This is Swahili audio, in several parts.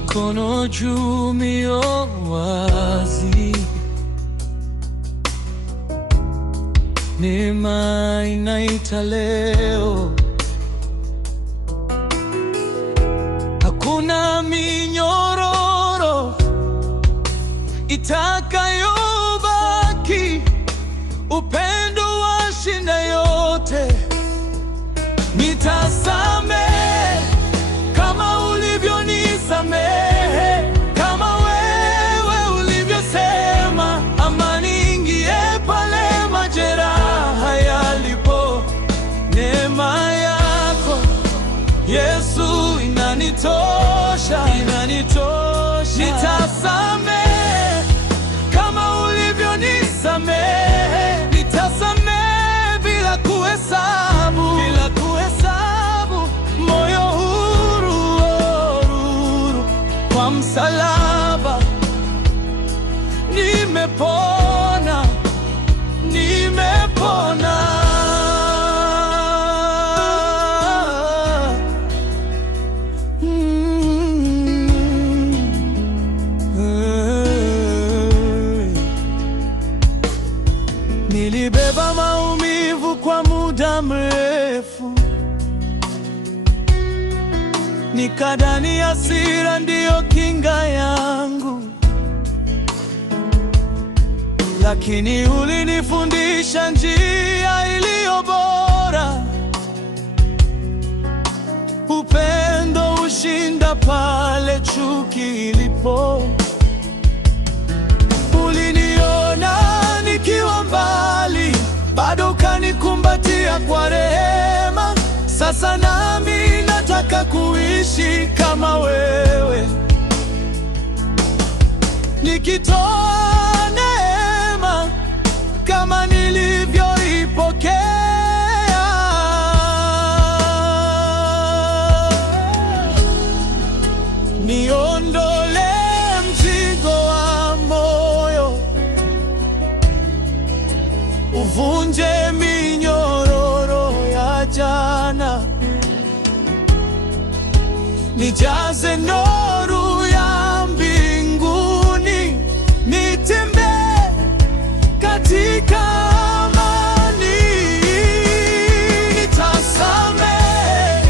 mikono juu, mioyo wazi. Neema inaita leo, hakuna minyororo itakayobaki. Upendo washinda yote. Nitasamehe kama ulivyonisamehe, kama wewe ulivyosema. Amani ingie pale majeraha yalipo. Neema yako Yesu inanitosha, inanitosha. Nitasamehe kama ulivyonisamehe, nitasamehe bila kuhesabu, bila kuhesabu. Moyo huru, huru kwa msalaba. Nimepona, nimepona. Nilibeba maumivu kwa muda mrefu, nikadhani hasira ndiyo kinga yangu, lakini ulinifundisha njia iliyo bora. Upendo hushinda pale chuki ilipo. Uliniona nikiwa mbali, bado ukanikumbatia kwa rehema. Sasa nami nataka kuishi kama wewe, nikitoa neema kama nilivyoipokea. Niondole mzigo wa moyo, uvunje minyororo ya jana, nijaze nuru ya mbinguni, nitembee katika amani. Nitasamehe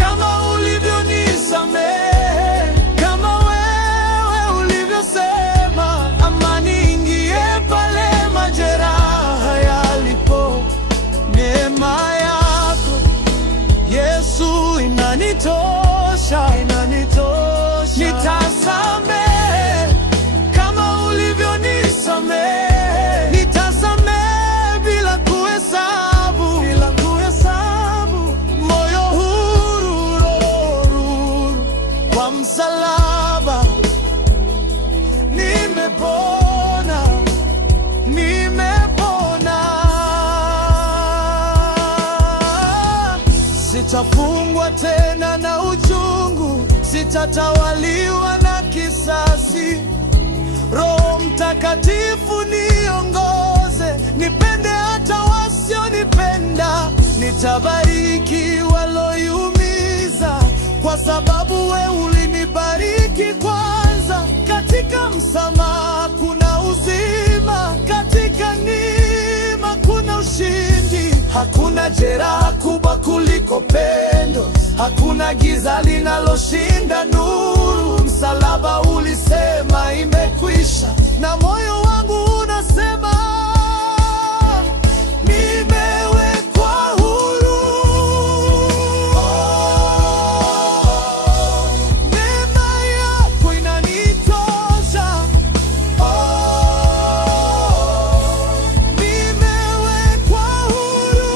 kama ulivyonisamehe, kama wewe ulivyosema. Amani ingie pale majeraha yalipo. Neema yako Yesu inanitosha, inanitosha. Nitasamehe kama ulivyonisamehe, nitasamehe bila kuhesabu, bila kuhesabu. Moyo huru, huru kwa msalaba. Nimepona, nimepona. Sitafungwa tena na uchungu, sitatawaliwa na kisasi. Roho Mtakatifu niongoze, nipende hata wasionipenda. Nitabariki waloiumiza, kwa sababu wewe ulinibariki kwanza. Katika msamaha kuna uzima, katika neema kuna ushindi. Hakuna jeraha kubwa kuliko pendo, hakuna giza linaloshinda nuru. Msalaba ulisema imekwisha, na moyo wangu unasema nimewekwa huru. Neema yako inanitosha. Nimewekwa huru.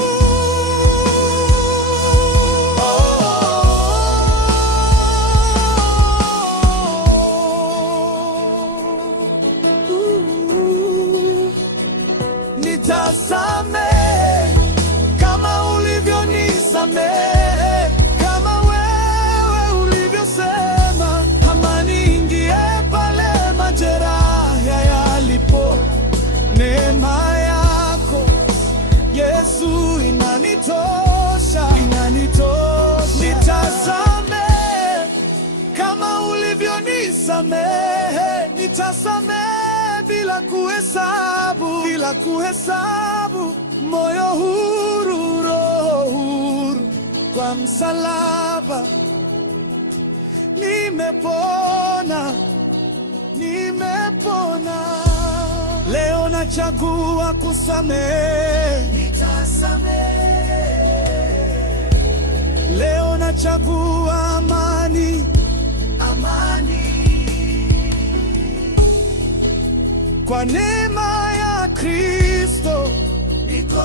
nitasamehe, nitasamehe bila kuhesabu, bila kuhesabu. Moyo huru, roho huru, kwa msalaba nimepona, nimepona. Leo nachagua kusamehe, nitasamehe. Leo nachagua amani, amani. Kwa neema ya Kristo niko